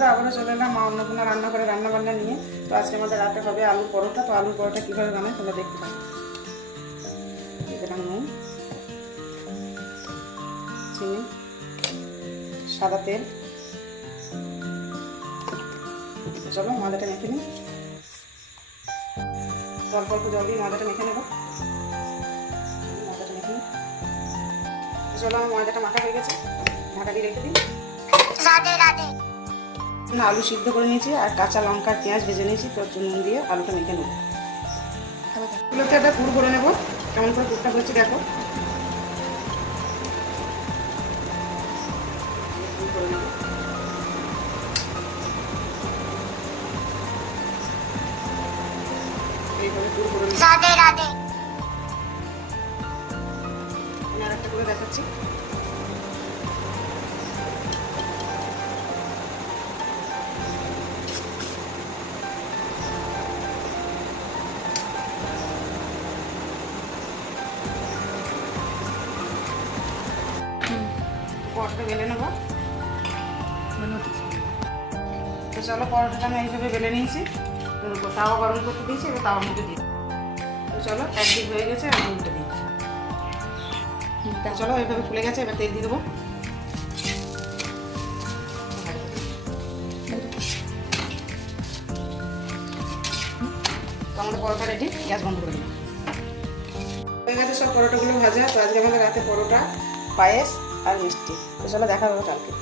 বন্ধুরা, আবারও চলে এলাম মা অন্নপূর্ণা রান্না করে রান্নাবান্না নিয়ে। তো আজকে আমাদের রাতে হবে আলুর পরোটা। তো আলুর পরোটা কীভাবে বানায় তোমরা দেখতে পাবো। দিলাম নুন, চিনি, সাদা তেল। চলো ময়দাটা মেখে নিই। অল্প অল্প জল দিয়ে ময়দাটা মেখে নেব। ময়দাটা মেখে নিই। চলো আমার ময়দাটা মাখা হয়ে গেছে, ঢাকা দিয়ে রেখে দিই। আলু সিদ্ধ করে নিয়েছি আর কাঁচা লঙ্কার পেঁয়াজ ভেজে নিয়েছি। তো নুন দিয়ে আলুটা মেখে নেবো। এগুলোতে একটা পুর করে নেবো। কেমন করে পুরটা করছি দেখো। এইভাবে পুর করে নেবো। আর একটা করে দেখাচ্ছি। পরোটা বেলে নেবো। তো চলো পরোটাটা আমি এইভাবে বেলে নিয়েছি। তাওয়া গরম করতে দিয়েছি, এবার তাওয়ার মধ্যে দিই। তো চলো একদিক হয়ে গেছে, আমি উল্টে দিই। চলো এইভাবে ফুলে গেছে, এবার তেল দিয়ে দেবো। তো আমাদের পরোটা রেডি, গ্যাস বন্ধ করে দিই। হয়ে গেছে সব পরোটাগুলো ভাজা। তো আজকে আমাদের রাতে পরোটা, পায়েস আর মিষ্টি। তো চলো দেখা হবে কালকে।